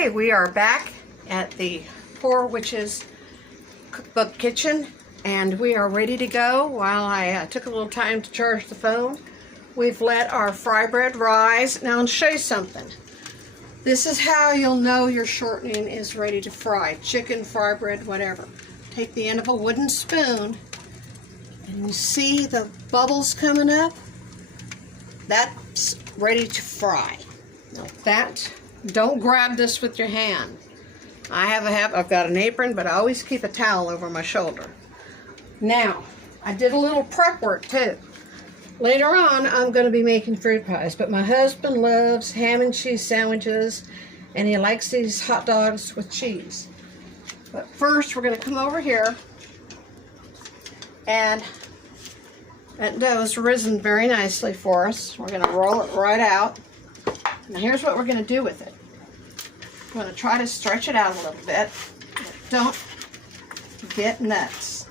Okay, we are back at the Poor Witch's Cookbook kitchen, and we are ready to go. While I took a little time to charge the phone, we've let our fry bread rise. Now I'll show you something. This is how you'll know your shortening is ready to fry. Chicken, fry bread, whatever. Take the end of a wooden spoon, and you see the bubbles coming up? That's ready to fry. Now don't grab this with your hand. I've got an apron, but I always keep a towel over my shoulder. Now, I did a little prep work too. Later on, I'm going to be making fruit pies, but my husband loves ham and cheese sandwiches, and he likes these hot dogs with cheese. But first, we're going to come over here, and that dough's risen very nicely for us. We're going to roll it right out. Now here's what we're going to do with it. I'm going to try to stretch it out a little bit, but don't get nuts.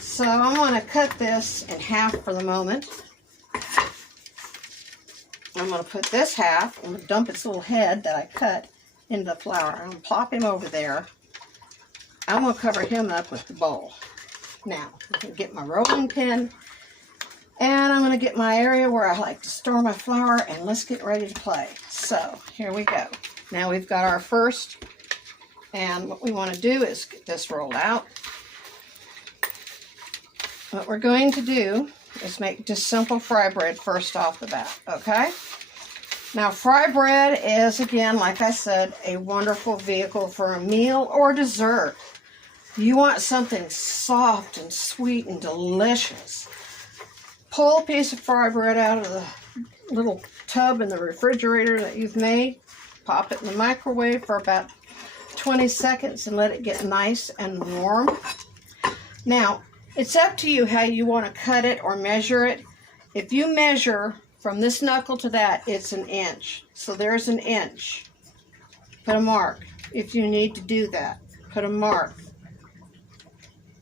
So I'm going to cut this in half for the moment. I'm going to put this half, I'm going to dump its little head that I cut into the flour. I'm going to plop him over there. I'm going to cover him up with the bowl. Now, I'm going to get my rolling pin, and I'm going to get my area where I like to store my flour, and let's get ready to play. So, here we go. Now we've got our first, and what we want to do is get this rolled out. What we're going to do is make just simple fry bread first off the bat, okay? Now, fry bread is, again, like I said, a wonderful vehicle for a meal or dessert. You want something soft and sweet and delicious. Pull a piece of fry bread out of the little tub in the refrigerator that you've made. Pop it in the microwave for about 20 seconds and let it get nice and warm. Now, it's up to you how you want to cut it or measure it. If you measure from this knuckle to that, it's 1 inch. So there's 1 inch. Put a mark. If you need to do that, put a mark.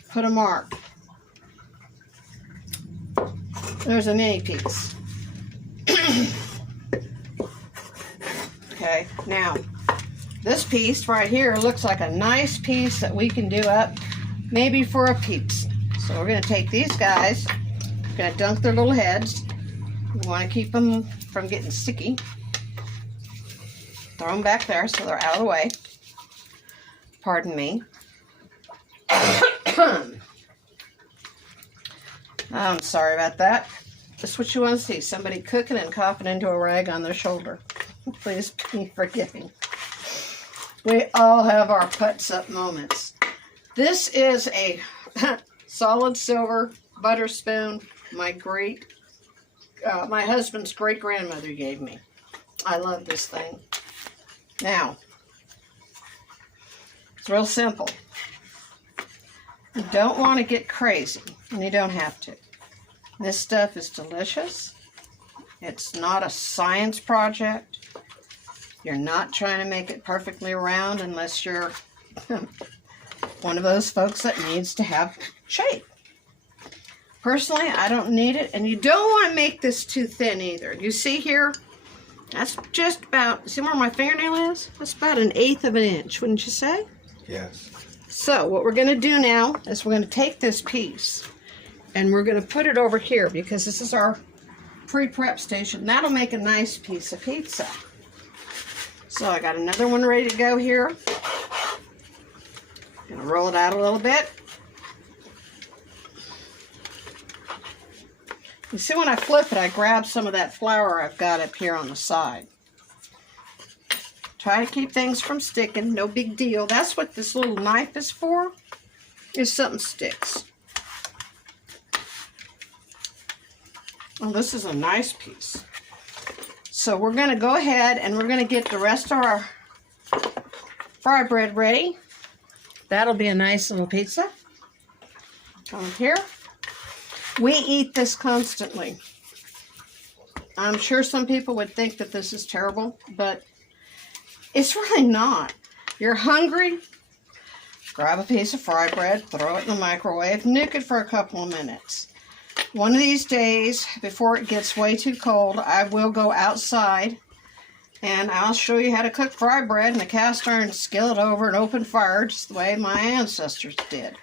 Put a mark. There's a mini piece. Okay, now this piece right here looks like a nice piece that we can do up maybe for a pizza. So we're going to take these guys, we're going to dunk their little heads. We want to keep them from getting sticky. Throw them back there so they're out of the way. Pardon me. I'm sorry about that. That's what you want to see. Somebody cooking and coughing into a rag on their shoulder. Please be forgiving. We all have our putz up moments. This is a solid silver butter spoon my husband's great-grandmother gave me. I love this thing. Now, it's real simple. You don't want to get crazy, and you don't have to. This stuff is delicious. It's not a science project. You're not trying to make it perfectly round unless you're one of those folks that needs to have shape. Personally, I don't need it, and you don't want to make this too thin either. You see here? That's just about, see where my fingernail is? That's about 1/8 of an inch, wouldn't you say? Yes. So what we're going to do now is we're going to take this piece and we're going to put it over here because this is our pre-prep station. That'll make a nice piece of pizza. So I got another one ready to go here. Going to roll it out a little bit. You see when I flip it, I grab some of that flour I've got up here on the side. Try to keep things from sticking, no big deal. That's what this little knife is for, if something sticks. Oh, this is a nice piece. So we're going to go ahead and we're going to get the rest of our fry bread ready. That'll be a nice little pizza. Come here. We eat this constantly. I'm sure some people would think that this is terrible, but it's really not. You're hungry, grab a piece of fry bread, throw it in the microwave, nuke it for a couple of minutes. One of these days, before it gets way too cold, I will go outside And I'll show you how to cook fry bread in a cast iron skillet over an open fire, just the way my ancestors did.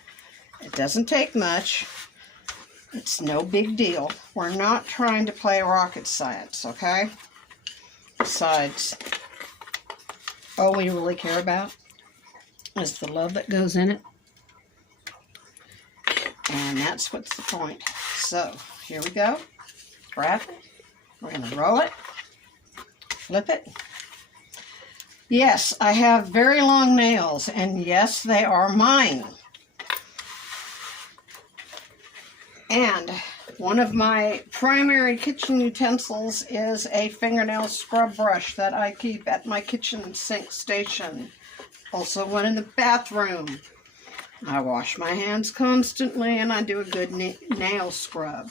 It doesn't take much. It's no big deal. We're not trying to play rocket science, okay? Besides, all we really care about is the love that goes in it. And that's what's the point. So, here we go. Grab it. We're going to roll it. Flip it. Yes, I have very long nails, and yes, they are mine. And one of my primary kitchen utensils is a fingernail scrub brush that I keep at my kitchen sink station. Also one in the bathroom. I wash my hands constantly and I do a good nail scrub.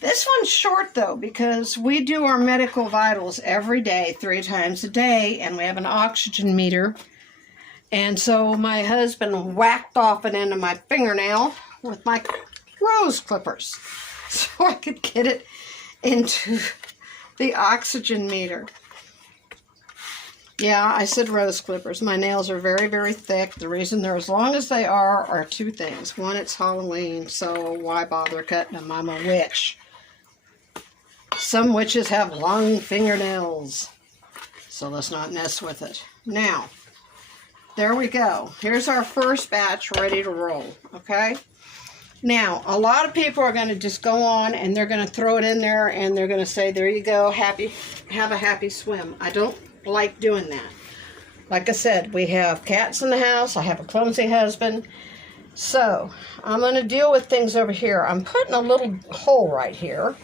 This one's short though because we do our medical vitals every day, 3 times a day, and we have an oxygen meter. And so my husband whacked off an end of my fingernail with my rose clippers so I could get it into the oxygen meter. Yeah, I said rose clippers. My nails are very, very thick. The reason they're as long as they are 2 things. One, it's Halloween, so why bother cutting them? I'm a witch. Some witches have long fingernails, so let's not mess with it. Now, there we go. Here's our first batch ready to roll, okay? Now, a lot of people are going to just go on and they're going to throw it in there and they're going to say, there you go, have a happy swim. I don't like doing that. Like I said, we have cats in the house. I have a clumsy husband. So, I'm going to deal with things over here. I'm putting a little hole right here.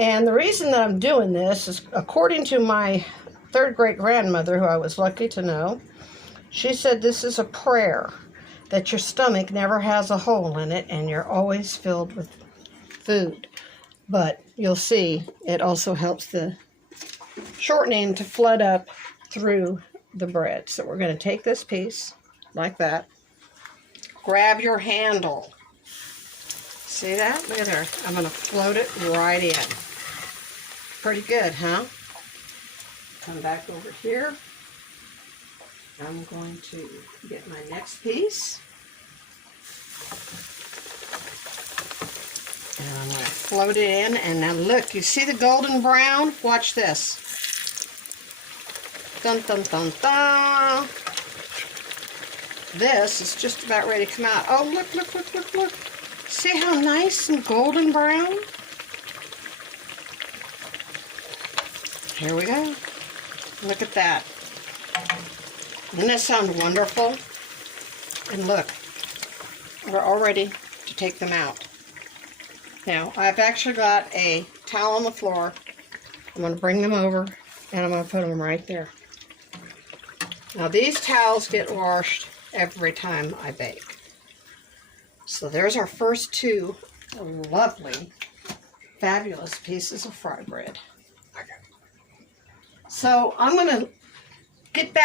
And the reason that I'm doing this is, according to my 3rd great-grandmother, who I was lucky to know, she said this is a prayer, that your stomach never has a hole in it and you're always filled with food. But you'll see it also helps the shortening to flood up through the bread. So we're going to take this piece like that. Grab your handle. See that? Look at there. I'm going to float it right in. Pretty good, huh? Come back over here. I'm going to get my next piece. And I'm going to float it in. And now look, you see the golden brown? Watch this. Dun, dun, dun, dun. This is just about ready to come out. Oh, look, look, look, look, look. See how nice and golden brown? Here we go. Look at that. Doesn't that sound wonderful? And look, we're all ready to take them out. Now, I've actually got a towel on the floor. I'm going to bring them over and I'm going to put them right there. Now, these towels get washed every time I bake. So there's our first 2 lovely, fabulous pieces of fry bread. So I'm going to get back